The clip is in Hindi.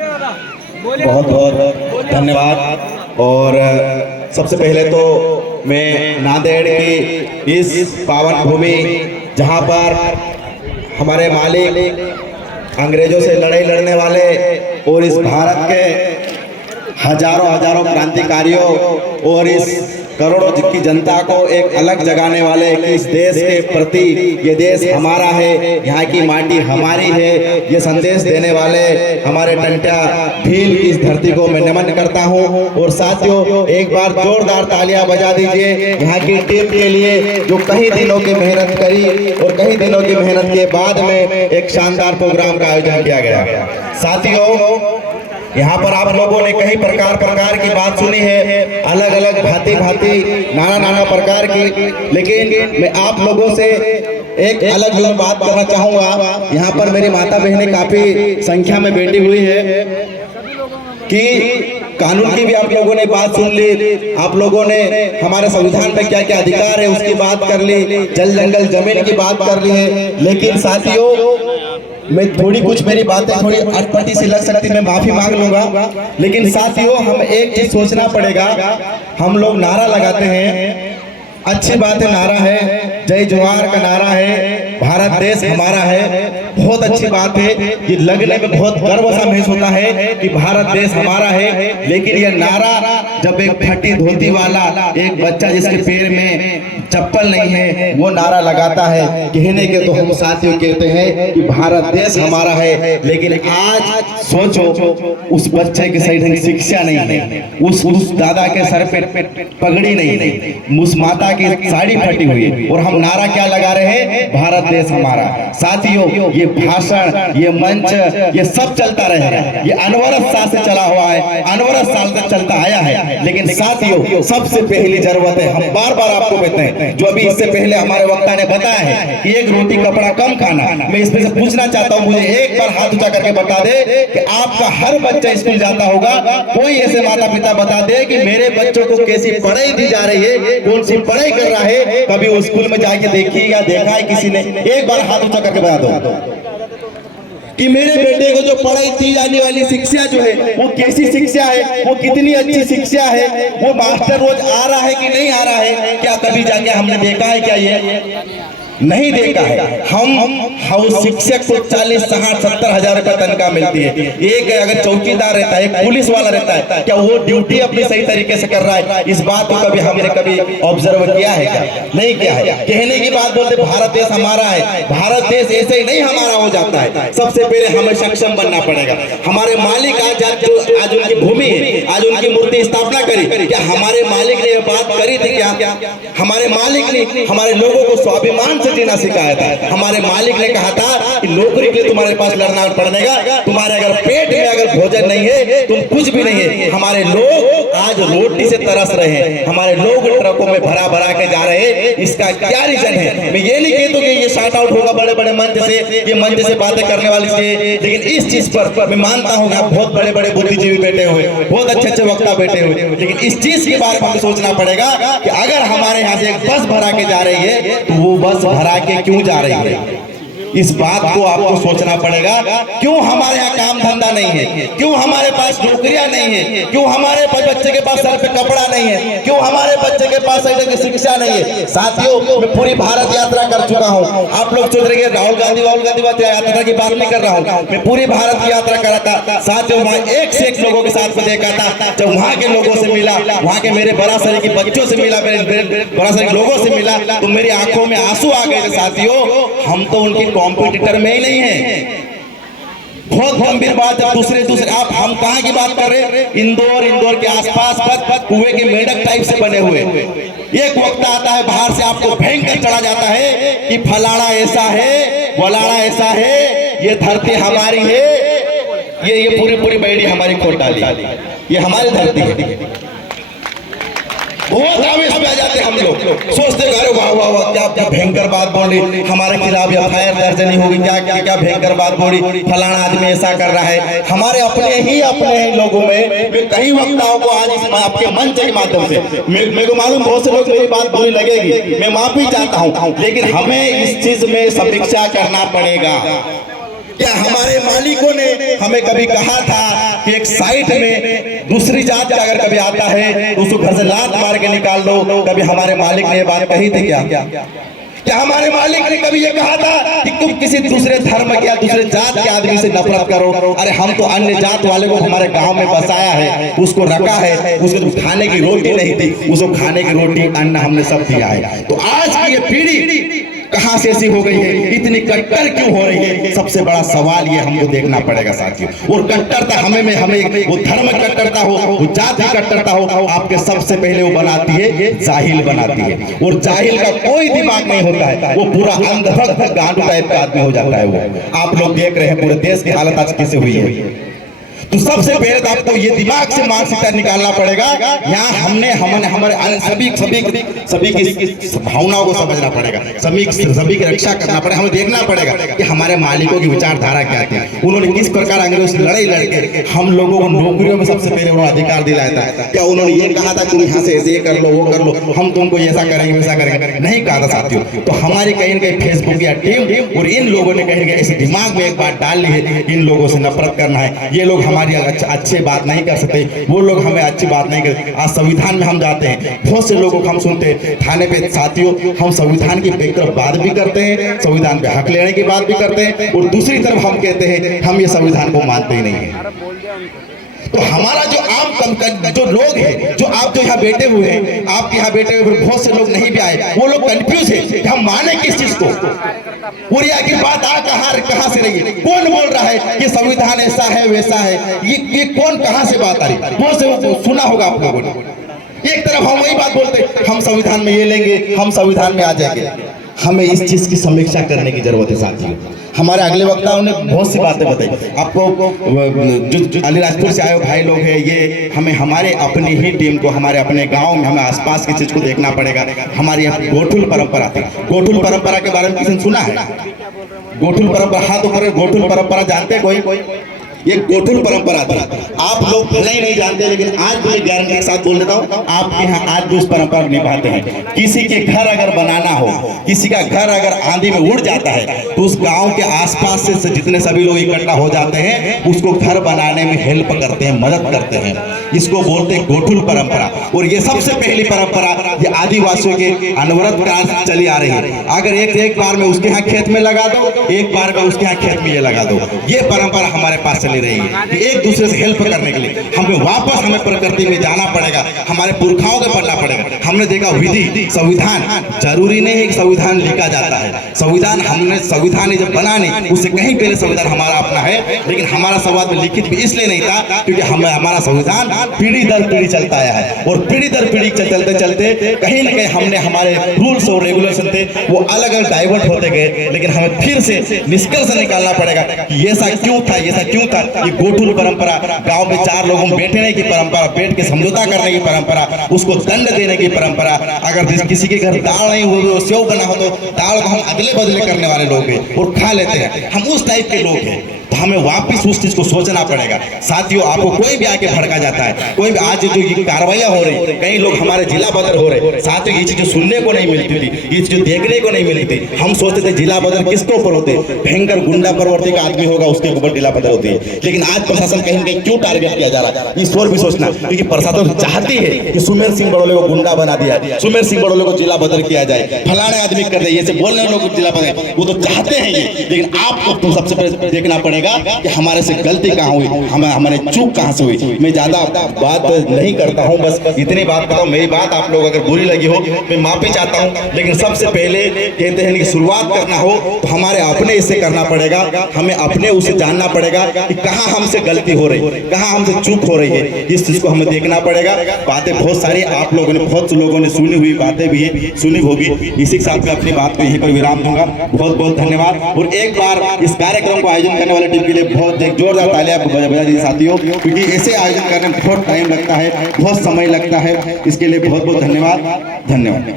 बहुत बहुत धन्यवाद। और सबसे पहले तो मैं नांदेड़ की इस पावन भूमि जहां पर हमारे मालिक अंग्रेजों से लड़ाई लड़ने वाले और इस भारत के हजारों हजारों क्रांतिकारियों और इस करोड़ों की जनता को एक अलग जगाने वाले कि इस देश के प्रति ये देश हमारा है, यहाँ की माटी हमारी है, ये संदेश देने वाले हमारे टंट्या भील की इस धरती को मैं नमन करता हूँ। और साथियों, एक बार जोरदार तालियां बजा दीजिए यहाँ की टीम के लिए जो कई दिनों की मेहनत करी और कई दिनों की मेहनत के बाद में एक शानदार प्रोग्राम का आयोजन किया गया। साथियों, यहाँ पर आप लोगों ने कई प्रकार की बात सुनी है, अलग अलग भांति नाना प्रकार की, लेकिन मैं आप लोगों से एक अलग बात करना चाहूँगा। यहाँ पर मेरी माता बहनें काफी संख्या में बैठी हुई है कि कानून की भी आप लोगों ने बात सुन ली, आप लोगों ने हमारे संविधान में क्या क्या अधिकार है उसकी बात कर ली, जल जंगल जमीन की बात कर ली है। लेकिन साथियों, मैं कुछ मेरी बातें थोड़ी अटपटी सी लग सकती, मैं माफी मांग लूंगा। लेकिन साथियों, हम एक चीज सोचना पड़ेगा। हम लोग नारा लगाते हैं, अच्छी बात है, नारा है, जय जवाहर का नारा है, भारत देश हमारा है, बहुत अच्छी बात है। ये लगने में बहुत गर्व सा महसूस होता है कि भारत देश हमारा है। लेकिन ये नारा जब एक फटी धोती वाला एक बच्चा जिसके पैर में चप्पल नहीं है वो नारा लगाता है, कहने के तो हम साथियों कहते हैं कि भारत देश हमारा है, लेकिन आज सोचो उस बच्चे की सही ढंग शिक्षा नहीं है, उस दादा के सर पे पगड़ी नहीं है, उस माता की साड़ी फटी हुई है, और हम नारा क्या लगा रहे हैं, भारत देश हमारा। साथियों, ये भाषण, ये मंच, ये सब चलता रहेगा, ये अनवरत साल से चला हुआ है, अनवरत साल तक चलता आया है। लेकिन साथियों, सबसे पहली जरूरत है, हम बार बार आपको कहते हैं, जो अभी इससे पहले हमारे वक्ता ने बताया है कि एक रोटी कपड़ा कम खाना, मैं इसमें से पूछना चाहता हूं, मुझे एक बार हाथ ऊंचा करके बता दे कि आपका हर बच्चा स्कूल जाता होगा, कोई ऐसे माता पिता बता दे कि मेरे बच्चों को कैसी पढ़ाई दी जा रही है, कौन सी पढ़ाई कर रहा है, कभी वो स्कूल में जाके देखिए या देखा है किसी ने? एक बार हाथ ऊंचा करके बता दो कि मेरे बेटे को जो पढ़ाई दी जाने वाली शिक्षा जो है वो कैसी शिक्षा है, वो कितनी अच्छी शिक्षा है, वो मास्टर रोज आ रहा है कि नहीं आ रहा है? क्या कभी जाके हमने देखा है? क्या ये नहीं देखा है? हम शिक्षक को 40, 60, 70 हजार रुपए तनख्वाह मिलती है। एक अगर चौकीदार रहता है, एक पुलिस वाला रहता है, क्या वो ड्यूटी अपनी सही तरीके से कर रहा है? इस बात को कभी हमने ऑब्जर्व किया है? क्या नहीं किया है? कहने की बात बोलते भारत देश हमारा है, भारत देश ऐसे ही नहीं हमारा हो जाता है। सबसे पहले हमें सक्षम बनना पड़ेगा। हमारे मालिक आज उनकी भूमि है, आज उनकी मूर्ति स्थापना करी, क्या हमारे मालिक ने ये बात करी थी? क्या हमारे मालिक ने हमारे लोगों को स्वाभिमान से जीना सिखाया था? हमारे मालिक ने कहा था कि नौकरी के लिए तुम्हारे पास लड़ना पड़ेगा, तुम्हारे अगर पेट में अगर भोजन नहीं है तुम कुछ भी नहीं है। हमारे लोग आज रोटी से तरस रहे हैं, हमारे लोग ट्रकों में भरा के जा रहे हैं। इसका क्या रीजन है? मैं ये नहीं कहता कि ये शार्ट आउट होगा बड़े बड़े मंच से, ये मंच से बातें करने वाली से, लेकिन इस चीज पर मैं मानता हूँ बहुत बड़े बड़े बुद्धिजीवी बैठे हुए, बहुत अच्छे वक्ता बैठे हुए, लेकिन इस चीज के बारे में हमें सोचना पड़ेगा कि अगर हमारे यहाँ से एक बस भरा के जा रही है तो वो बस भरा के क्यों जा रही है? इस बात को आपको सोचना पड़ेगा। क्यों हमारे यहाँ काम धंधा नहीं है? क्यों हमारे पास नौकरियां नहीं है? क्यों हमारे बच्चे के पास सर पे कपड़ा नहीं है? क्यों हमारे बच्चे के पास शिक्षा नहीं है? साथियों, मैं पूरी भारत यात्रा कर चुका हूँ। आप लोग सोच रहे राहुल गांधी यात्रा की बात नहीं कर रहा हूँ, मैं पूरी भारत की यात्रा करा था। साथियों, वहाँ एक से एक लोगों के साथ में देखा था। जब वहाँ के लोगों से मिला, वहाँ के मेरे बरासरी के बच्चों से मिला, मेरे बरासरी के लोगों से मिला, तो मेरी आंखों में आंसू आ गए थे। साथियों, हम तो उनकी कॉम्पिटिटर में ही नहीं है। बहुत गंभीर बात है। दूसरे आप हम कहाँ की बात कर रहे हैं? इंदौर के आसपास कुएं के मेंढक टाइप से बने हुए एक वक्त आता है बाहर से, आपको भयंकर चढ़ा जाता है कि फलाना ऐसा है, वलाना ऐसा है, ये धरती हमारी है, ये पूरी बैठी हमारी खोल डाली, ये हमारी धरती है। बहुत आवेश में आ जाते हम लोग, सोचते अरे वाह वाह वाह क्या भयंकर बात बोली, हमारे खिलाफ एफआईआर दर्ज नहीं होगी, क्या भयंकर बात बोली, फलाना आदमी ऐसा कर रहा है। हमारे अपने लोगों में कई वक्ताओं को आज इस आपके मंच के माध्यम से मेरे को मालूम बहुत से लोग मेरी बात बुरी लगेगी, मैं माफी चाहता हूँ, लेकिन हमें इस चीज में समीक्षा करना पड़ेगा। क्या हमारे मालिकों ने हमें कभी कहा था कि एक साइड में दूसरी जात का अगर कभी आता है तो उसको घर से लात मार के निकाल दो। कभी हमारे मालिक ने ये बात कही थी क्या हमारे मालिक ने कभी ये कहा था कि तुम किसी दूसरे धर्म के या दूसरे जात के आदमी से नफरत करो? अरे हम तो अन्य जात वाले को हमारे गांव में बसाया है, उसको रखा है, उसको खाने की रोटी नहीं थी, उसको खाने की रोटी अन्न हमने सब दिया है। तो आज की ये पीढ़ी कहां से ऐसी हो गई है, इतनी कट्टर क्यों हो रही है? सबसे बड़ा सवाल ये हमको देखना पड़ेगा साथियों। और कट्टरता हमें वो धर्म कट्टरता हो, वो जाति कट्टरता हो, आपके सबसे पहले वो बनाती है जाहिल बनाती है। और जाहिल का कोई दिमाग नहीं होता है, वो पूरा अंधभक्त गांडू टाइप का आदमी हो जाता है। वो आप लोग देख रहे हैं पूरे देश की हालत आज कैसे हुई है। तो सबसे पहले तो आपको ये दिमाग से मानसिकता निकालना पड़ेगा। यहाँ हमारे सभी की भावनाओं को समझना पड़ेगा, सभी की रक्षा करना पड़ेगा। हमें देखना पड़ेगा कि हमारे मालिकों की विचारधारा क्या थी, उन्होंने किस प्रकार अंग्रेजों से लड़ाई लड़के हम लोगों को नौकरियों में सबसे पहले उन्होंने अधिकार दिलाया था। क्या उन्होंने ये कहा था तुम यहाँ से ऐसे ये कर लो, वो कर लो, हम तुमको ऐसा करेंगे वैसा करेंगे? नहीं कहा था साथियों। तो हमारी कहीं न कहीं फेसबुक या टीम और इन लोगों ने कहीं ऐसे दिमाग में एक बात डाल ली है, इन लोगों से नफरत करना है, ये लोग हमारी अच्छी बात नहीं कर सकते, वो लोग हमें अच्छी बात नहीं करते। आज संविधान में हम जाते हैं, बहुत से लोगों को हम सुनते हैं थाने पे साथियों, हम संविधान की एक तरफ बात भी करते हैं, संविधान पे हक लेने की बात भी करते हैं, और दूसरी तरफ हम कहते हैं हम ये संविधान को मानते ही नहीं है। तो हमारा जो आम जो लोग हैं, जो आप जो यहाँ बैठे हुए हैं, आपके यहाँ बैठे हुए बहुत से लोग नहीं भी आए, वो लोग कंफ्यूज है कि हम माने किस चीज को। और ये आखिर बात कहाँ से रही है? कौन बोल रहा है कि संविधान ऐसा है वैसा है? ये कौन कहाँ से बात आ रही? कौन से सुना होगा आप लोगों ने? एक तरफ हम वही बात बोलते हम संविधान में ये लेंगे, हम संविधान में आ जाएंगे। हमें इस चीज की समीक्षा करने की जरूरत है साथियों। हमारे अगले वक्ताओं ने बहुत सी बातें बताई आपको। जो अलीराजपुर से आए भाई लोग हैं, ये हमें हमारे अपनी ही टीम को, हमारे अपने गांव में हमें आसपास की चीज को देखना पड़ेगा। हमारी यहाँ गोठुल परंपरा थी। गोठुल परंपरा के बारे में किसी ने सुना है? गोठुल परंपरा, हाथ ऊपर। गोठुल परंपरा जानते कोई? ये गोठुल परंपरा थी। आप लोग भले ही नहीं जानते, लेकिन आज भी गारंटी के साथ बोल देता हूँ, आपके यहाँ आज भी उस परंपरा निभाते हैं। किसी के घर अगर बनाना हो, किसी का घर अगर आंधी में उड़ जाता है, तो उस गांव के आसपास से जितने सभी लोग इकट्ठा हो जाते हैं, उसको घर बनाने में हेल्प करते हैं, मदद करते हैं। इसको बोलते हैं गोठुल परंपरा। और ये सबसे पहली परंपरा ये आदिवासियों के अनवरत काल चली आ रही है। अगर एक बार में उसके यहाँ खेत में लगा दो, एक बार में उसके यहाँ खेत में ये लगा दो, ये परंपरा हमारे पास ले रही है कि एक दूसरे से हेल्प करने के लिए हमें प्रकृति में जाना पड़ेगा, हमारे पुरखाओं को पढ़ना पड़ेगा। हमने देखा विधि, संविधान जरूरी नहीं है कि संविधान लिखा जाता है। संविधान जब बना नहीं, उससे कहीं पहले संविधान हमारा अपना है, लेकिन हमारा संविधान में लिखित भी इसलिए नहीं था क्योंकि हमारा संविधान पीढ़ी दर पीढ़ी चलता आया है। और पीढ़ी दर पीढ़ी चलते चलते कहीं ना कहीं हमने हमारे रूल्स और रेगुलेशन थे वो अलग अलग डाइवर्ट होते गए। लेकिन हमें फिर से निष्कर्ष निकालना पड़ेगा कि ऐसा क्यों था, ऐसा क्यों था। ये गोठुल परंपरा, गांव में 4 लोगों में बैठने की परंपरा, बैठ के समझौता करने की परंपरा, उसको दंड देने की परंपरा। अगर किसी के घर दाल नहीं हो, सेव बना हो, तो दाल को हम अदले बदले करने वाले लोग हैं और खा लेते हैं। हम उस टाइप के लोग हैं। तो हमें वापस उस चीज को सोचना पड़ेगा साथियों। आपको कोई भी आके भड़का जाता है, कोई भी आज जो ये कार्रवाइयां हो रही, कई लोग हमारे जिला बदर हो रहे साथियों, ये चीज सुनने को नहीं मिलती थी, ये चीज देखने को नहीं मिलती थी। हम सोचते थे जिला बदर किसके ऊपर होते, भयंकर गुंडा प्रवृत्ति का आदमी होगा उसके ऊपर जिला बदर होती है। लेकिन आज प्रशासन कहीं कहीं क्यों टारगेट किया जा रहा है, इस और भी सोचना, क्योंकि प्रशासन चाहती है कि सुमेर सिंह बड़ोले को गुंडा बना दिया जाए, सुमेर सिंह बड़ोले को जिला बदर किया जाए, फलाने आदमी कर दे, ये से बोलने लोग जिला बदर, वो तो चाहते हैं ये। लेकिन आपको सबसे पहले देखना पड़ेगा कि हमारे से गलती कहाँ हुई, हमारे चूक कहाँ से हुई। मैं ज्यादा बात नहीं करता हूँ, बस इतनी बात करता हूँ। मेरी बात आप लोग अगर बुरी लगी हो, मैं माफी चाहता हूँ। लेकिन सबसे पहले कहते हैं कि शुरुआत करना हो तो हमारे अपने इससे करना पड़ेगा, हमें अपने उसे जानना पड़ेगा कि कहाँ हमसे गलती हो रही, कहाँ हमसे चूक हो रही है। इस चीज को हमें देखना पड़ेगा। बातें बहुत सारी आप लोगों ने, बहुत लोगों ने सुनी हुई बातें भी सुनी होगी। इसी के साथ मैं अपनी बात को यहीं पर विराम दूंगा। बहुत बहुत धन्यवाद। और एक बार इस कार्यक्रम को आयोजन करने वाले टीम के लिए बहुत जोरदार तालियां बजा दीजिए साथियों, क्योंकि ऐसे आयोजन करने में बहुत टाइम लगता है, बहुत समय लगता है। इसके लिए बहुत बहुत धन्यवाद।